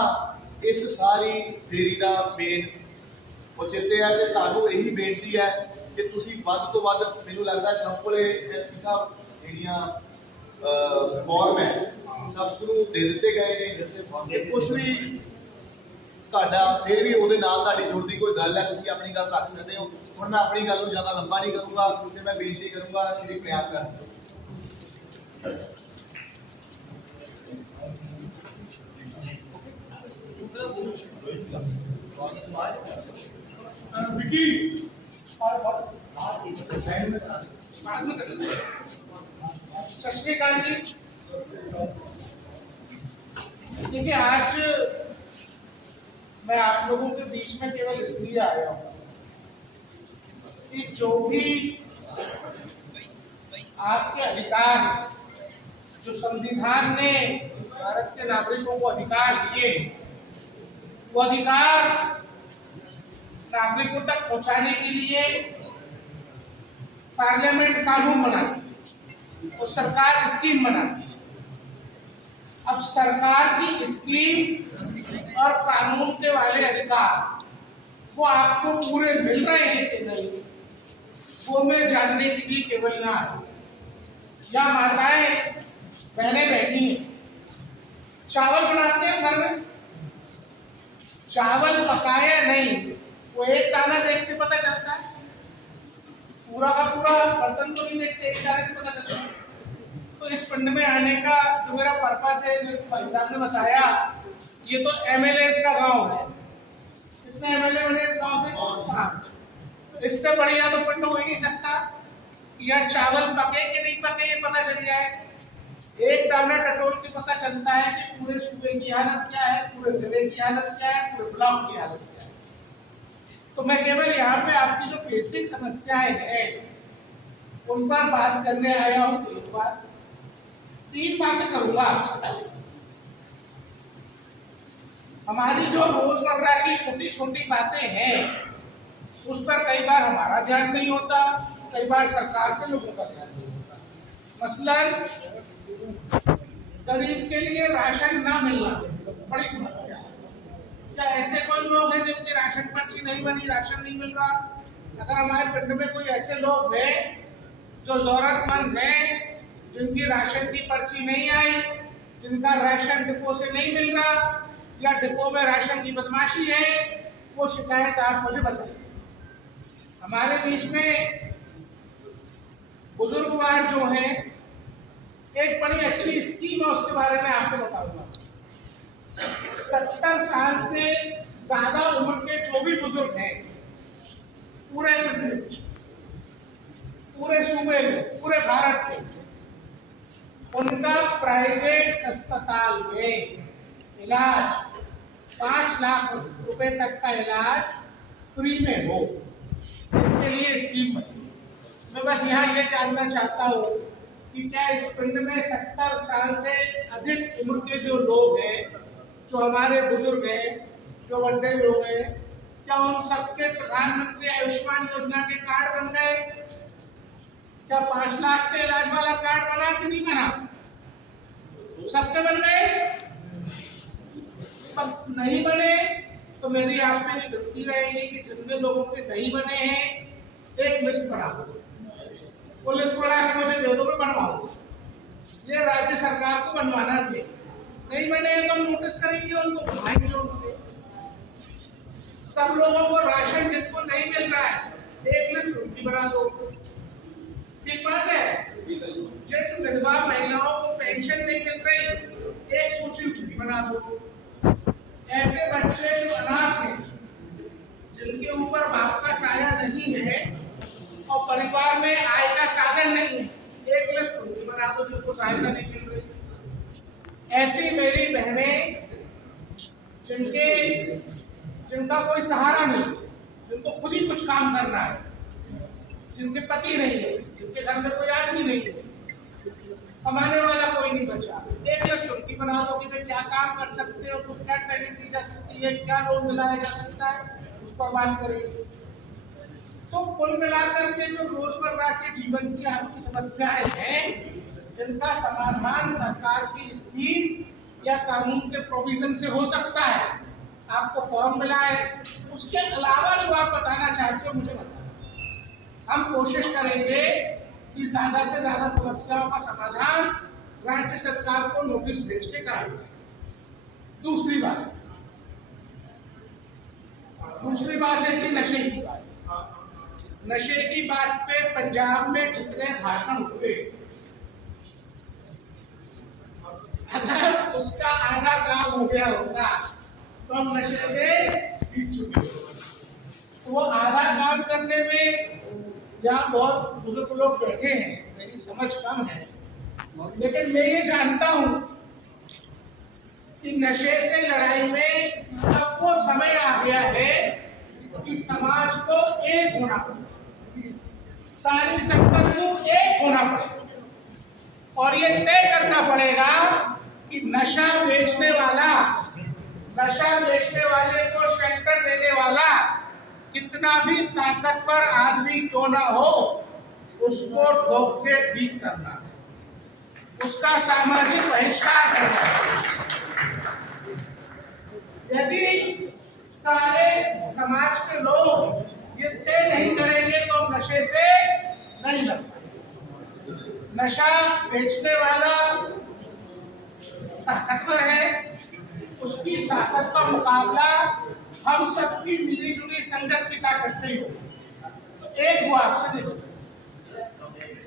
ਇਸ ਸਾਰੀ ਫੇਰੀ ਦਾ ਮੇਨ ਔਚਿੱਤਯ ਹੈ। ਤੇ ਤੁਹਾਨੂੰ ਇਹੀ ਬੇਨਤੀ ਹੈ ਕਿ ਤੁਸੀਂ ਵੱਧ ਤੋਂ ਵੱਧ, ਮੈਨੂੰ ਲੱਗਦਾ ਸਭ ਕੋਲੇ ਐਸਪੀ ਸਾਹਿਬ ਜਿਹੜੀਆਂ ਫਾਰਮ ਹੈ ਸਭ ਨੂੰ ਦੇ ਦਿੱਤੇ ਗਏ ਨੇ। ਕੁਛ ਵੀ ਤੁਹਾਡਾ ਫਿਰ ਵੀ ਉਹਦੇ ਨਾਲ ਤੁਹਾਡੀ ਜੁੜਦੀ ਕੋਈ ਗੱਲ ਹੈ, ਤੁਸੀਂ ਆਪਣੀ ਗੱਲ ਰੱਖ ਸਕਦੇ ਹੋ। ਹੁਣ ਮੈਂ ਆਪਣੀ ਗੱਲ ਨੂੰ ਜ਼ਿਆਦਾ ਲੰਬਾ ਨਹੀਂ ਕਰੂੰਗਾ ਤੇ ਮੈਂ ਬੇਨਤੀ ਕਰੂੰਗਾ ਸ਼੍ਰੀ ਪ੍ਰਿਆਗ ਕਰ विकी सत श्री अकाल जी। देखिए, आज मैं आप लोगों के बीच में केवल इसलिए आया हूं कि जो भी आपके अधिकार, जो संविधान ने भारत के नागरिकों को अधिकार दिए, वो अधिकार नागरिकों तक पहुंचाने के लिए पार्लियामेंट कानून बनाती है और सरकार स्कीम बनाती है। अब सरकार की स्कीम और कानून के वाले अधिकार वो आपको पूरे मिल रहे हैं कि नहीं, वो मैं जानने के लिए केवल यहाँ आई। यहाँ माताएं बहनें बैठी हैं, चावल बनाते हैं घर में, चावल पकाया नहीं, वो एक दाना देख के पता चलता है, पूरा का पूरा बर्तन तो नहीं देखते, एक दाने से पता चलता है। तो इस पिंड में आने का जो मेरा पर्पस है, जो भाई साहब ने बताया, ये तो एमएलए का गांव है। कितने एमएलए बने इस गांव से? 5। तो इससे बढ़िया तो पिंड हो ही नहीं सकता। या चावल पके कि नहीं पके ये पता चल जाए, एक दाना टटोल के पता चलता है कि पूरे सूबे की हालत क्या है, पूरे जिले की हालत क्या है, पूरे ब्लॉक की हालत क्या है। तो मैं केवल यहाँ पे आपकी जो बेसिक समस्याएं हैं उन पर बात करने आया हूँ। एक बार 3 बातें करूंगा। हमारी जो रोजमर्रा की छोटी छोटी बातें हैं उस पर कई बार हमारा ध्यान नहीं होता, कई बार सरकार के लोगों का ध्यान नहीं होता। मसलन गरीब के लिए राशन ना मिलना बड़ी समस्या है। क्या ऐसे कोई लोग हैं जिनकी राशन पर्ची नहीं बनी, राशन नहीं मिल रहा? अगर हमारे पिंड में कोई ऐसे लोग हैं जो जरूरतमंद हैं, जिनकी राशन की पर्ची नहीं आई, जिनका राशन डिपो से नहीं मिल रहा या डिपो में राशन की बदमाशी है, वो शिकायत आप मुझे बताइए। हमारे बीच में बुजुर्गवार जो हैं, एक बड़ी अच्छी स्कीम है, उसके बारे में आपको बताऊंगा। 70 साल से ज्यादा उम्र के जो भी बुजुर्ग हैं पूरे प्रदेश, पूरे सूबे में, पूरे भारत में, उनका प्राइवेट अस्पताल में इलाज 5 लाख रुपए तक का इलाज फ्री में हो, इसके लिए स्कीम बनी। मैं बस यहाँ ये जानना चाहता हूँ कि क्या इस पिंड में 70 साल से अधिक उम्र के जो लोग हैं, जो हमारे बुजुर्ग हैं, जो बड़े लोग हैं, क्या उन सबके प्रधानमंत्री आयुष्मान योजना के कार्ड बन गए? क्या 5 लाख के इलाज वाला कार्ड बना कि नहीं बना? सबके बन गए? नहीं बने तो मेरी आपसे विनती रहेगी कि जितने लोगों के नहीं बने हैं एक लिस्ट बना दो, वो लिस्ट बना के मुझे दे दो, मैं बनवाऊंगा। ये राज्य सरकार को बनवाना चाहिए। नहीं बने तो हम नोटिस करेंगे, उनको बुलाएंगे, उनसे सब लोगों को राशन जिनको नहीं मिल रहा है एक लिस्ट उनकी बना दो। ठीक बात है। जिन विधवा महिलाओं को पेंशन नहीं मिल रही एक सूची उनकी बना दो। ऐसे बच्चे जो अनाथ हैं, जिनके ऊपर बाप का साया नहीं है और परिवार में आय का साधन नहीं है, एक लिस्ट उनकी बना दो जिनको सहायता नहीं मिल रही। ऐसी मेरी बहनें जिनका कोई सहारा नहीं, जिनको खुद ही कुछ काम करना है, जिनके पति नहीं है, जिनके घर में कोई आदमी नहीं है, कमाने वाला कोई नहीं बचा, एक लिस्ट उनकी बना दो कि वे क्या काम कर सकते हो, तो क्या ट्रेनिंग दी जा सकती है, क्या लोन दिलाया जा सकता है, उस पर बात करेंगे। तो कुल मिलाकर के जो रोजमर्रा के जीवन की आपकी समस्याएं हैं, जिनका समाधान सरकार की स्कीम या कानून के प्रोविजन से हो सकता है, आपको फॉर्म मिला है, उसके अलावा जो आप बताना चाहते हो मुझे बताना। हम कोशिश करेंगे कि ज्यादा से ज्यादा समस्याओं का समाधान राज्य सरकार को नोटिस भेज के कराया जाए। दूसरी बात है कि नशे की बात। नशे की बात पे पंजाब में जितने भाषण हुए, अगर उसका आधा काम हो गया होता तो हम नशे से सीख चुके होते। वो आधा काम करने में यहाँ बहुत बुजुर्ग लोग बैठे हैं, मेरी समझ कम है, लेकिन मैं ये जानता हूँ कि नशे से लड़ाई में अब वो समय आ गया है कि समाज को एक होना पड़ेगा, सारी संगत को एक होना पड़ेगा और ये तय करना पड़ेगा कि नशा बेचने वाले को शेल्टर देने वाला कितना भी ताकतवर आदमी क्यों ना हो, उसको ठोक के ठीक करना है, उसका सामाजिक बहिष्कार करना है। यदि सारे समाज के लोग ये तय नहीं करेंगे तो नशे से नहीं लग पाएंगे। नशा बेचने वाला ताकतवर है, उसकी ताकत का मुकाबला हम सबकी मिली जुली संगत की ताकत से ही हो। तो एक वो आपसे देखो।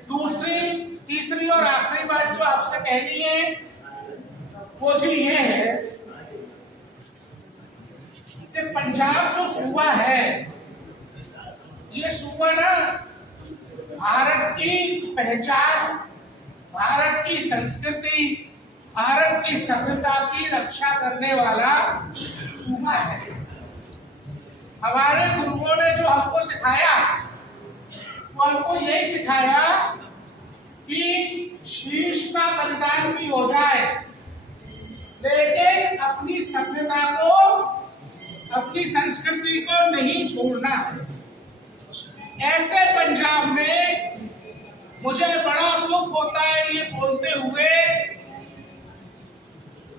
दूसरी, तीसरी और आखिरी बात जो आपसे कहनी है वो जी ये है कि पंजाब जो सूबा है, ये सूबा ना भारत की पहचान, भारत की संस्कृति, भारत की सभ्यता की रक्षा करने वाला सूबा है। हमारे गुरुओं ने जो हमको सिखाया, वो हमको यही सिखाया कि शीश का बलिदान भी हो जाए, लेकिन अपनी सभ्यता को, अपनी संस्कृति को नहीं छोड़ना है। ऐसे पंजाब में मुझे बड़ा दुख होता है ये बोलते हुए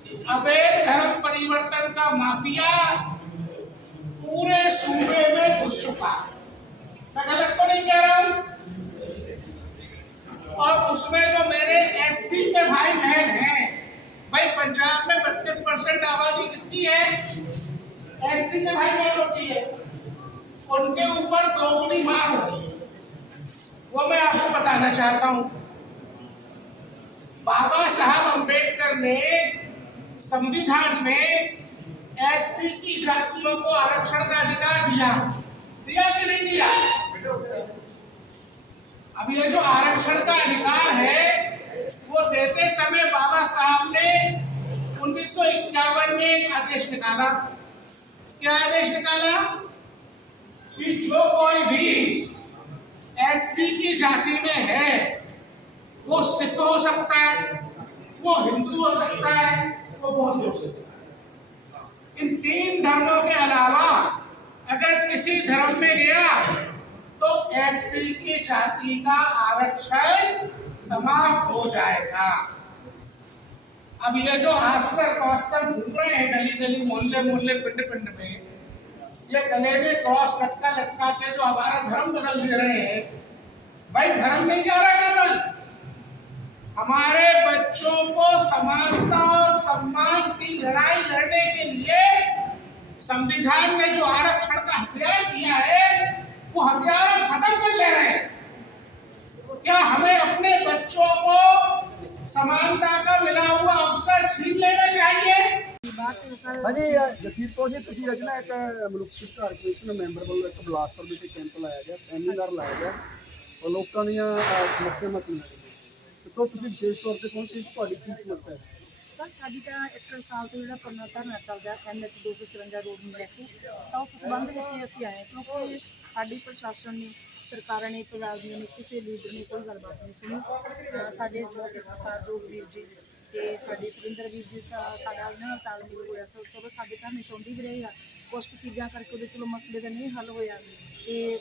अवैध धर्म परिवर्तन का माफिया पूरे सूबे में घुस चुका है। मैं गलत तो नहीं कह रहा हूं? और उसमें जो मेरे एससी के भाई बहन हैं, भाई पंजाब में 32% आबादी किसकी है? एससी के भाई बहन होती है, उनके ऊपर दोगुनी मार होती है। वो मैं आपको बताना चाहता हूं। बाबा साहब अंबेडकर ने संविधान में एससी की जातियों को आरक्षण का अधिकार दिया कि नहीं दिया? अब ये जो आरक्षण का अधिकार है वो देते समय बाबा साहब ने 1951 में एक आदेश निकाला। क्या आदेश निकाला? कि जो कोई भी एससी की जाति में है वो सिख हो सकता है, वो हिंदू हो सकता है, वो बौद्ध हो सकता है। इन 3 धर्मों के अलावा अगर किसी धर्म में गया तो एससी की जाति का आरक्षण समाप्त हो जाएगा। अब ये जो आस्तर पास्तर घूम रहे हैं गली गली मोहल्ले मोहल्ले पिंड पिंड में, ये गले में क्रॉस लटका लटका के जो हमारा धर्म बदल दे रहे हैं, भाई धर्म नहीं जा रहा केवल, हमारे बच्चों को समानता और सम्मान की लड़ाई लड़ने के लिए संविधान में जो आरक्षण का हथियार दिया है वो हथियार हम खत्म कर ले रहे हैं। क्या हमें अपने बच्चों को समानता का मिला हुआ अवसर छीन लेना चाहिए? ਹਾਂਜੀ ਜਸਵੀਰ ਕੌਰ ਜੀ, ਤੁਸੀਂ ਅੱਜ ਨਾ ਇੱਕ ਮਨੁੱਖੀ ਅਧਿਕਾਰ ਕਮਿਸ਼ਨ ਮੈਂਬਰ ਵੱਲੋਂ ਇੱਕ ਬਲਾਸਪੁਰ ਵਿੱਚ ਕੈਂਪ ਲਾਇਆ ਗਿਆ, ਸੈਮੀਨਾਰ ਲਾਇਆ ਗਿਆ ਔਰ ਲੋਕਾਂ ਦੀਆਂ ਸਮੱਸਿਆਵਾਂ ਸੁਣੀਆਂ ਗਈਆਂ। ਤੋਂ ਤੁਸੀਂ ਵਿਸ਼ੇਸ਼ ਤੌਰ ਤੇ ਪਹੁੰਚੇ, ਤੁਹਾਡੀ ਕੀ ਸਮੱਸਿਆ ਹੈ? ਸਰ ਸਾਡੀ ਤਾਂ 1 ਸਾਲ ਤੋਂ ਜਿਹੜਾ ਪੁਰਾਣਾ ਧਰਨਾ ਚੱਲਦਾ NH 254 ਰੋਡ ਨੂੰ ਲੈ ਕੇ, ਤਾਂ ਉਸ ਸੰਬੰਧ ਵਿੱਚ ਅਸੀਂ ਆਏ ਕਿਉਂਕਿ ਸਾਡੀ ਪ੍ਰਸ਼ਾਸਨ ਨੇ, ਸਰਕਾਰਾਂ ਨੇ, ਪੰਜਾਬ ਦੀਆਂ ਨੇ, ਕਿਸੇ ਲੀਡਰ ਨੇ ਕੋਈ ਗੱਲਬਾਤ ਨਹੀਂ ਸੁਣੀ। ਸਾਡੇ ਬਹੁਤ ਸਤਿਕਾਰਯੋਗ ਵੀਰ ਜੀ ਤੇ ਸਾਡੇ ਸੁਰਿੰਦਰ ਵੀਰ ਜੀ ਦਾ ਸਾਡਾ ਇਹਨਾਂ ਨਾਲ ਤਾਲਮੇਲ ਹੋਇਆ। ਚਲੋ ਸਾਡੇ ਧਰਨੇ ਚਾਹੁੰਦੀ ਵੀ ਰਹੇਗਾ, ਕੁਛ ਚੀਜ਼ਾਂ ਕਰਕੇ ਉਹਦੇ ਚਲੋ ਮਸਲੇ ਦਾ ਨਹੀਂ ਹੱਲ ਹੋਇਆ ਤੇ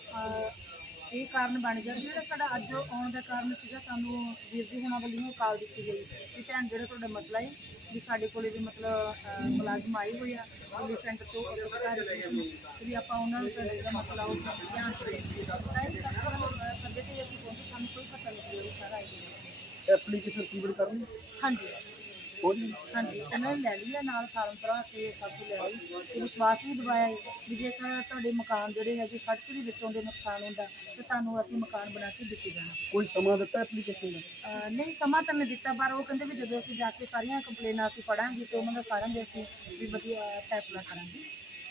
ਇਹ ਕਾਰਨ ਬਣ ਗਿਆ। ਜਿਹੜਾ ਸਾਡਾ ਅੱਜ ਆਉਣ ਦਾ ਕਾਰਨ ਸੀਗਾ, ਸਾਨੂੰ ਵੀਰ ਜੀ ਹੁਣਾਂ ਵੱਲੋਂ ਕਾਲ ਦਿੱਤੀ ਗਈ ਕਿ ਭੈਣ ਜਿਹੜਾ ਤੁਹਾਡਾ ਮਸਲਾ ਹੈ ਵੀ ਸਾਡੇ ਕੋਲੇ ਵੀ ਮਤਲਬ ਮੁਲਾਜ਼ਮ ਆਏ ਹੋਏ ਆ ਪੁਲਿਸ ਸੈਂਟਰ ਤੋਂ ਅਧਿਕਾਰੀ ਵੀ ਆਪਾਂ ਉਹਨਾਂ ਨੂੰ ਜਿਹੜਾ ਮਸਲਾ ਉਹ ਧਿਆਨ ਚ ਸੱਦੇ ਤੇ ਅਸੀਂ ਪਹੁੰਚੇ, ਸਾਨੂੰ ਕੋਈ ਪਤਾ ਨਹੀਂ ਸੀ ਸਾਰਾ ਐਪਲੀਕੇਸ਼ਨ ਸਬਮਿਟ ਕਰਨੀ? ਹਾਂਜੀ ਹਾਂਜੀ, ਇਹਨਾਂ ਨੇ ਲੈ ਲਈ ਆ ਨਾਲ ਫਾਰਮ ਭਰਾ ਕੇ ਸਭ ਕੁਝ ਲੈ ਆਈ ਤੇ ਵਿਸ਼ਵਾਸ ਵੀ ਦਿਵਾਇਆ ਵੀ ਜੇਕਰ ਤੁਹਾਡੇ ਮਕਾਨ ਜਿਹੜੇ ਹੈਗੇ ਸੜਕ ਦੇ ਵਿੱਚੋਂ ਦੇ ਨੁਕਸਾਨ ਹੁੰਦਾ ਤੇ ਤੁਹਾਨੂੰ ਅਸੀਂ ਮਕਾਨ ਬਣਾ ਕੇ ਦਿੱਤੇ ਜਾਣਾ। ਕੋਈ ਸਮਾਂ ਦਿੱਤਾ ਐਪਲੀਕੇਸ਼ਨ ਦਾ? ਨਹੀਂ, ਸਮਾਂ ਤਾਂ ਨਹੀਂ ਦਿੱਤਾ, ਪਰ ਉਹ ਕਹਿੰਦੇ ਵੀ ਜਦੋਂ ਅਸੀਂ ਜਾ ਕੇ ਸਾਰੀਆਂ ਕੰਪਲੇਨਾਂ ਅਸੀਂ ਪੜਾਂਗੇ ਤੇ ਉਹਨਾਂ ਦਾ ਸਾਰਿਆਂ ਦੇ ਅਸੀਂ ਵੀ ਵਧੀਆ ਫੈਸਲਾ ਕਰਾਂਗੇ।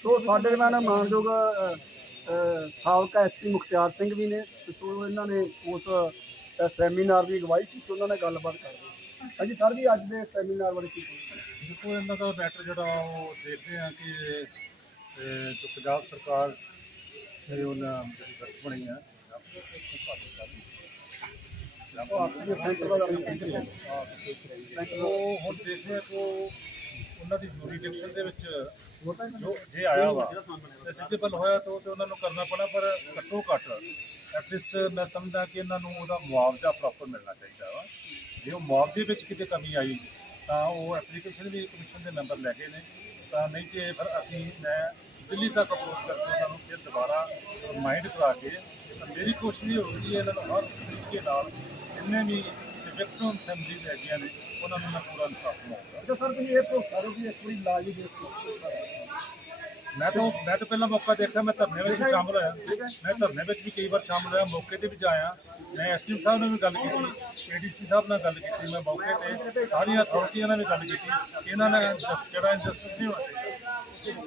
ਸੋ ਸਾਡੇ ਨਾਲ ਮਾਨਯੋਗ ਸਾਬਕਾ ਐਸਪੀ ਮੁਖਤਿਆਰ ਸਿੰਘ ਵੀ ਨੇ, ਸੋ ਇਹਨਾਂ ਨੇ ਉਸ ਸੈਮੀਨਾਰ ਦੀ ਅਗਵਾਈ ਕੀਤੀ, ਉਹਨਾਂ ਨਾਲ ਗੱਲਬਾਤ ਕਰਦੇ। ਹਾਂਜੀ ਸਰ ਜੀ, ਅੱਜ ਦੇ ਸੈਮੀਨਾਰ ਬਾਰੇ ਕੀ ਕਹੋਗੇ? ਦੇਖੋ, ਇਹਨਾਂ ਦਾ ਮੈਟਰ ਜਿਹੜਾ ਉਹ ਦੇਖਦੇ ਹਾਂ ਕਿ ਜੋ ਪੰਜਾਬ ਸਰਕਾਰ ਨੇ ਉਹਨਾਂ ਜਿਹੜੀ ਸੜਕ ਬਣੀ ਹੈ ਉਹ ਹੁਣ ਦੇਖਦੇ ਕੋ ਉਹਨਾਂ ਦੀ ਜੂਰੀਡਿਕਸ਼ਨ ਦੇ ਵਿੱਚ ਜੋ ਜੇ ਆਇਆ ਵਾ ਤੇ ਐਲੀਜੀਬਲ ਹੋਇਆ ਤਾਂ ਉਹਨਾਂ ਨੂੰ ਕਰਨਾ ਪੈਣਾ, ਪਰ ਘੱਟੋ ਘੱਟ ਐਟਲੀਸਟ ਮੈਂ ਸਮਝਦਾ ਕਿ ਇਹਨਾਂ ਨੂੰ ਉਹਦਾ ਮੁਆਵਜ਼ਾ ਪ੍ਰੋਪਰ ਮਿਲਣਾ ਚਾਹੀਦਾ ਵਾ। ਜੇ ਉਹ ਮੁਆਵਜ਼ੇ ਵਿੱਚ ਕਿਤੇ ਕਮੀ ਆਈ ਤਾਂ ਉਹ ਐਪਲੀਕੇਸ਼ਨ ਵੀ ਕਮਿਸ਼ਨ ਦੇ ਮੈਂਬਰ ਲੈ ਗਏ ਨੇ, ਤਾਂ ਨਹੀਂ ਕਿ ਫਿਰ ਅਸੀਂ ਮੈਂ ਦਿੱਲੀ ਤੱਕ ਅਪਰੋਚ ਕਰਕੇ ਉਹਨਾਂ ਨੂੰ ਫਿਰ ਦੁਬਾਰਾ ਰਿਮਾਈਂਡ ਕਰਾ ਕੇ, ਤਾਂ ਮੇਰੀ ਕੋਸ਼ਿਸ਼ ਇਹ ਹੋਊਗੀ ਇਹਨਾਂ ਨੂੰ ਹਰ ਤਰੀਕੇ ਨਾਲ ਜਿੰਨੇ ਵੀ ਵਿਕਟਮ ਫੈਮਿਲੀਜ਼ ਹੈਗੀਆਂ ਨੇ ਉਹਨਾਂ ਨੂੰ ਮੈਂ ਪੂਰਾ ਇਨਸਾਫ ਦਵਾਂਗਾ। ਸਰ ਤੁਸੀਂ ਇਹ ਭਰੋਸਾ ਦਿਓ ਕਿ ਇੱਕ ਵਾਰੀ ਲਾਜ ਦੇ ਮੈਂ ਤਾਂ ਪਹਿਲਾਂ ਮੌਕਾ ਦੇਖਿਆ, ਮੈਂ ਧਰਨੇ ਵਿੱਚ ਵੀ ਸ਼ਾਮਲ ਹੋਇਆ, ਮੈਂ ਧਰਨੇ ਵਿੱਚ ਵੀ ਕਈ ਵਾਰ ਸ਼ਾਮਲ ਹੋਇਆ, ਮੌਕੇ ਤੇ ਵੀ ਜਾਇਆ, ਮੈਂ ਐਸਡੀਐਮ ਸਾਹਿਬ ਨਾਲ ਵੀ ਗੱਲ ਕੀਤੀ, ਏਡੀਸੀ ਸਾਹਿਬ ਨਾਲ ਗੱਲ ਕੀਤੀ, ਮੈਂ ਮੌਕੇ ਤੇ ਸਾਰੀਆਂ ਅਥਾਰਟੀਆਂ ਨਾਲ ਵੀ ਗੱਲ ਕੀਤੀ। ਇਹਨਾਂ ਨੇ ਜਿਹੜਾ ਇੰਜਸਟਿਸ ਨਹੀਂ ਹੋਣਾ ਚਾਹੀਦਾ,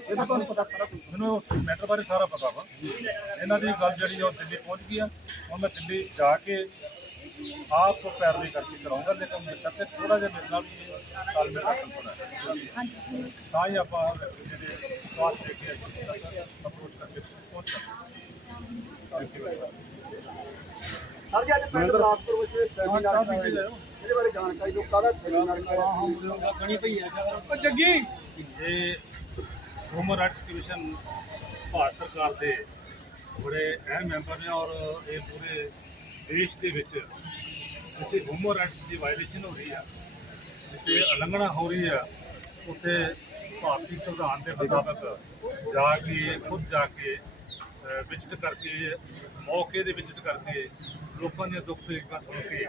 ਇਹ ਤਾਂ ਤੁਹਾਨੂੰ ਪਤਾ ਸਾਰਾ ਕੁਝ। ਮੈਨੂੰ ਉਸ ਮੈਟਰ ਬਾਰੇ ਸਾਰਾ ਪਤਾ ਵਾ। ਇਹਨਾਂ ਦੀ ਗੱਲ ਜਿਹੜੀ ਉਹ ਦਿੱਲੀ ਪਹੁੰਚ ਗਈ ਆ, ਹੁਣ ਮੈਂ ਦਿੱਲੀ ਜਾ ਕੇ ਆਪ ਤੋਂ ਪੈਰਵੀ ਕਰਕੇ ਕਰਾਉਂਗਾ, ਲੇਕਿਨ ਮੇਰੇ ਤੱਕ ਥੋੜਾ ਜਿਹਾ ਮੇਰੇ ਨਾਲ ਵੀ ਤਾਲਮੇਲ ਰੱਖਣਾ ਪੈਣਾ ਤਾਂ ਹੀ ਆਪਾਂ ਜਿਹੜੇ ਸਵਾਲ ਦੇ ਕੇ ਅਪਰੋਚ ਕਰਕੇ ਪਹੁੰਚ ਸਕਦੇ। ਸਰ ਜੀ, ਅੱਜ ਪਿੰਡ ਬਲਾਸਪੁਰ ਵਿੱਚ ਸੈਮੀਨਾਰ ਇਹਦੇ ਬਾਰੇ ਜਾਣਕਾਰੀ ਦਿਓ, ਕਾਹਦਾ ਸੈਮੀਨਾਰ ਜੱਗੀ ਇਹ ਹਿਊਮਨ ਰਾਈਟਸ ਕਮਿਸ਼ਨ ਭਾਰਤ ਸਰਕਾਰ ਦੇ ਬੜੇ ਅਹਿਮ ਮੈਂਬਰ ਨੇ ਔਰ ਇਹ ਪੂਰੇ ਦੇਸ਼ ਦੇ ਵਿੱਚ ਜਿੱਥੇ ਹਿਊਮਨ ਰਾਈਟਸ ਦੀ ਵਾਇਲੇਸ਼ਨ ਹੋ ਰਹੀ ਆ, ਜਿੱਥੇ ਉਲੰਘਣਾ ਹੋ ਰਹੀ ਆ, ਉੱਥੇ ਭਾਰਤੀ ਸੰਵਿਧਾਨ ਦੇ ਮੁਤਾਬਕ ਜਾ ਕੇ ਖੁਦ ਜਾ ਕੇ ਵਿਜ਼ਿਟ ਕਰਕੇ ਮੌਕੇ ਦੇ ਵਿਜ਼ਿਟ ਕਰਕੇ ਲੋਕਾਂ ਦੀਆਂ ਦੁੱਖ ਤਕਲੀਫਾਂ ਸੁਣ ਕੇ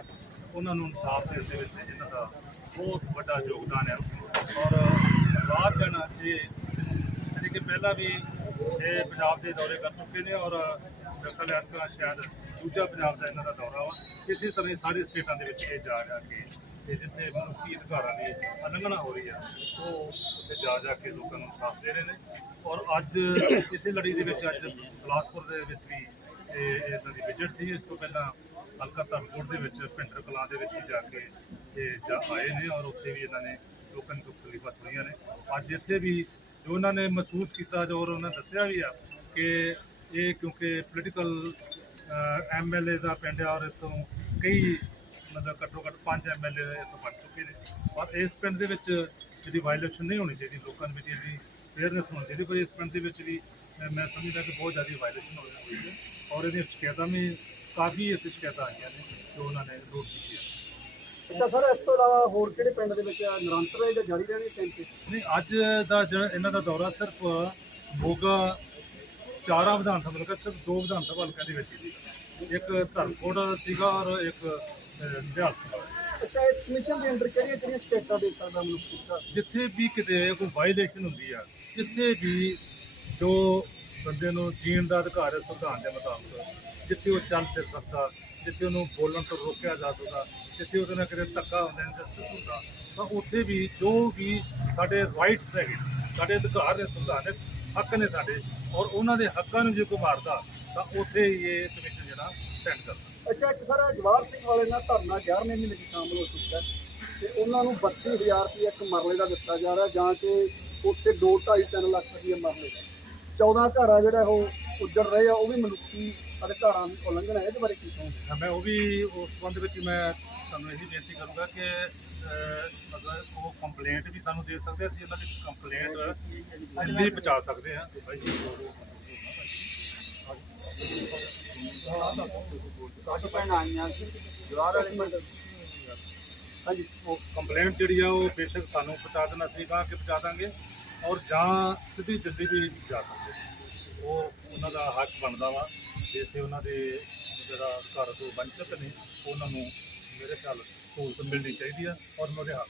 ਉਹਨਾਂ ਨੂੰ ਇਨਸਾਫ ਦੇਣ ਦੇ ਵਿੱਚ ਇਹਨਾਂ ਦਾ ਬਹੁਤ ਵੱਡਾ ਯੋਗਦਾਨ ਹੈ। ਔਰ ਬਾਅਦ ਦਿਨ ਇਹ ਯਾਨੀ ਕਿ ਪਹਿਲਾਂ ਵੀ ਇਹ ਪੰਜਾਬ ਦੇ ਦੌਰੇ ਕਰ ਚੁੱਕੇ ਨੇ ਔਰ ਦਖਲ ਅਰਕਾ ਸ਼ਾਇਦ ਦੂਜਾ ਪੰਜਾਬ ਦਾ ਇਹਨਾਂ ਦਾ ਦੌਰਾ ਵਾ। ਇਸੇ ਤਰ੍ਹਾਂ ਹੀ ਸਾਰੇ ਸਟੇਟਾਂ ਦੇ ਵਿੱਚ ਇਹ ਜਾ ਕੇ ਤੇ ਜਿੱਥੇ ਮਨੁੱਖੀ ਅਧਿਕਾਰਾਂ ਦੀ ਉਲੰਘਣਾ ਹੋ ਰਹੀ ਆ ਉਹ ਉੱਥੇ ਜਾ ਕੇ ਲੋਕਾਂ ਨੂੰ ਇਨਸਾਫ ਦੇ ਰਹੇ ਨੇ। ਔਰ ਅੱਜ ਇਸੇ ਲੜੀ ਦੇ ਵਿੱਚ ਅੱਜ ਬਿਲਾਸਪੁਰ ਦੇ ਵਿੱਚ ਵੀ ਇਹ ਇਹਨਾਂ ਦੀ ਵਿਜ਼ਿਟ ਸੀ। ਇਸ ਤੋਂ ਪਹਿਲਾਂ ਹਲਕਾ ਧਰਮਕੋਟ ਦੇ ਵਿੱਚ ਪਿੰਡਰ ਕਲਾਂ ਦੇ ਵਿੱਚ ਵੀ ਜਾ ਕੇ ਇਹ ਆਏ ਨੇ ਔਰ ਉੱਥੇ ਵੀ ਇਹਨਾਂ ਨੇ ਲੋਕਾਂ ਦੀ ਦੁੱਖ ਤਕਲੀਫਾਂ ਸੁਣੀਆਂ ਨੇ। ਅੱਜ ਇੱਥੇ ਵੀ ਜੋ ਉਹਨਾਂ ਨੇ ਮਹਿਸੂਸ ਕੀਤਾ ਜੋ ਉਹਨਾਂ ਨੇ ਦੱਸਿਆ ਵੀ ਆ ਕਿ ਇਹ ਕਿਉਂਕਿ ਪੋਲੀਟੀਕਲ MLA ਦਾ ਪਿੰਡ ਆ ਔਰ ਇੱਥੋਂ ਕਈ ਮਤਲਬ ਘੱਟੋ ਘੱਟ 5 MLA ਇੱਥੋਂ ਬਣ ਚੁੱਕੇ ਨੇ ਔਰ ਇਸ ਪਿੰਡ ਦੇ ਵਿੱਚ ਜਿਹੜੀ ਵਾਇਲੇਸ਼ਨ ਨਹੀਂ ਹੋਣੀ ਚਾਹੀਦੀ, ਲੋਕਾਂ ਦੇ ਵਿੱਚ ਇਹਦੀ ਫੇਅਰਨੈਸ ਹੋਣੀ ਚਾਹੀਦੀ। ਪਰ ਇਸ ਪਿੰਡ ਦੇ ਵਿੱਚ ਵੀ ਮੈਂ ਸਮਝਦਾ ਕਿ ਬਹੁਤ ਜ਼ਿਆਦਾ ਵਾਇਲੇਸ਼ਨ ਹੋਈ ਹੈ ਔਰ ਇਹਦੀਆਂ ਸ਼ਿਕਾਇਤਾਂ ਵੀ ਕਾਫੀ ਇੱਥੇ ਸ਼ਿਕਾਇਤਾਂ ਆਈਆਂ ਨੇ ਜੋ ਉਹਨਾਂ ਨੇ ਨੋਟ ਕੀਤੀਆਂ। ਅੱਛਾ ਸਰ, ਇਸ ਤੋਂ ਇਲਾਵਾ ਹੋਰ ਕਿਹੜੇ ਪਿੰਡ ਦੇ ਵਿੱਚ ਨਿਰੰਤਰ ਹੈ ਜਾਂ ਜਾਰੀ ਰਹਿਣੇ ਕੈਂਪ? ਨਹੀਂ, ਅੱਜ ਦਾ ਜਿਹੜਾ ਇਹਨਾਂ ਦਾ ਦੌਰਾ ਸਿਰਫ ਮੋਗਾ 4 ਵਿਧਾਨ ਸਭਾ ਹਲਕਾ ਸਿਰਫ 2 ਵਿਧਾਨ ਸਭਾ ਹਲਕਿਆਂ ਦੇ ਵਿੱਚ ਹੀ ਸੀ। ਇੱਕ ਧਰਮਕੋਟ ਸੀਗਾ ਔਰ ਇੱਕ ਨਿਹਾਲ ਸੀਗਾ। ਅੱਛਾ, ਇਸ ਕਮਿਸ਼ਨ ਦੇ ਅੰਦਰ ਕਿਹੜੀਆਂ ਸ਼ਿਕਾਇਤਾਂ ਦੇ ਸਕਦਾ ਮਨੁੱਖ? ਜਿੱਥੇ ਵੀ ਕਿਤੇ ਕੋਈ ਵਾਇਲੇਸ਼ਨ ਹੁੰਦੀ ਆ, ਜਿੱਥੇ ਵੀ ਜੋ ਬੰਦੇ ਨੂੰ ਜੀਣ ਦਾ ਅਧਿਕਾਰ ਹੈ ਸੰਵਿਧਾਨ ਦੇ ਮੁਤਾਬਕ, ਜਿੱਥੇ ਉਹ ਚੱਲ ਫਿਰ ਸਕਦਾ, ਜਿੱਥੇ ਉਹਨੂੰ ਬੋਲਣ ਤੋਂ ਰੋਕਿਆ ਜਾ ਸਕਦਾ, ਜਿੱਥੇ ਉਹਦੇ ਨਾਲ ਕਿਤੇ ਧੱਕਾ ਹੁੰਦਾ, ਇਨਜਸਟਿਸ ਹੁੰਦਾ, ਤਾਂ ਉੱਥੇ ਵੀ ਜੋ ਵੀ ਸਾਡੇ ਰਾਈਟਸ ਹੈਗੇ, ਸਾਡੇ ਅਧਿਕਾਰ ਨੇ, ਸੰਵਿਧਾਨਿਕ ਹੱਕ ਨੇ ਸਾਡੇ, ਔਰ ਉਹਨਾਂ ਦੇ ਹੱਕਾਂ ਨੂੰ ਜੇ ਕੋਈ ਮਾਰਦਾ ਤਾਂ ਉੱਥੇ ਹੀ ਇਹ ਕਮਿਸ਼ਨ ਜਿਹੜਾ ਸਟੈਂਡ ਕਰਦਾ। ਅੱਛਾ, ਇੱਕ ਸਰ ਜਵਾਹਰ ਸਿੰਘ ਵਾਲੇ ਨਾਲ ਧਰਨਾ 11ਵੇਂ ਮਹੀਨੇ ਵਿੱਚ ਸ਼ਾਮਲ ਹੋ ਚੁੱਕਾ ਤੇ ਉਹਨਾਂ ਨੂੰ 32,000 ਰੁਪਏ ਇੱਕ ਮਰਲੇ ਦਾ ਦਿੱਤਾ ਜਾ ਰਿਹਾ ਜਾਂ ਕਿ ਉੱਥੇ 2-2.5-3 ਲੱਖ ਰੁਪਏ ਮਰਲੇ ਦਾ। 14 ਘਰ ਆ ਜਿਹੜਾ ਉਹ ਉੱਜੜ ਰਹੇ ਆ, ਉਹ ਵੀ ਮਨੁੱਖੀ ਅਧਿਕਾਰਾਂ ਦੀ ਉਲੰਘਣਾ ਹੈ। ਇਹਦੇ ਬਾਰੇ ਕੀ ਕਹੋਗੇ? ਮੈਂ ਉਹ ਵੀ ਉਸ ਸੰਬੰਧ ਵਿੱਚ ਮੈਂ ਤੁਹਾਨੂੰ ਇਹੀ ਬੇਨਤੀ ਕਰੂੰਗਾ ਕਿ ਮਤਲਬ ਉਹ ਕੰਪਲੇਂਟ ਵੀ ਸਾਨੂੰ ਦੇ ਸਕਦੇ, ਅਸੀਂ ਇਹਨਾਂ ਦੀ ਕੰਪਲੇਂਟ ਦਿੱਲੀ ਪਹੁੰਚਾ ਸਕਦੇ ਹਾਂ। ਹਾਂਜੀ, ਉਹ ਕੰਪਲੇਂਟ ਜਿਹੜੀ ਆ ਉਹ ਬੇਸ਼ੱਕ ਸਾਨੂੰ ਪਹੁੰਚਾ ਦੇਣਾ, ਅਸੀਂ ਕਹਾਂ ਕਿ ਪਹੁੰਚਾ ਦਾਂਗੇ ਔਰ ਜਾਂ ਸਿੱਧੀ ਦਿੱਲੀ ਵੀ ਜਾ ਸਕਦੇ। ਉਹ ਉਹਨਾਂ ਦਾ ਹੱਕ ਬਣਦਾ ਵਾ, ਜਿੱਥੇ ਉਹਨਾਂ ਦੇ ਜਿਹੜਾ ਘਰ ਤੋਂ ਵੰਚਿਤ ਨੇ ਉਹਨਾਂ ਨੂੰ ਮੇਰੇ ਖਿਆਲ ਸਹੂਲਤ ਮਿਲਣੀ ਚਾਹੀਦੀ ਆ ਔਰ ਉਹਨਾਂ ਦੇ ਹੱਕ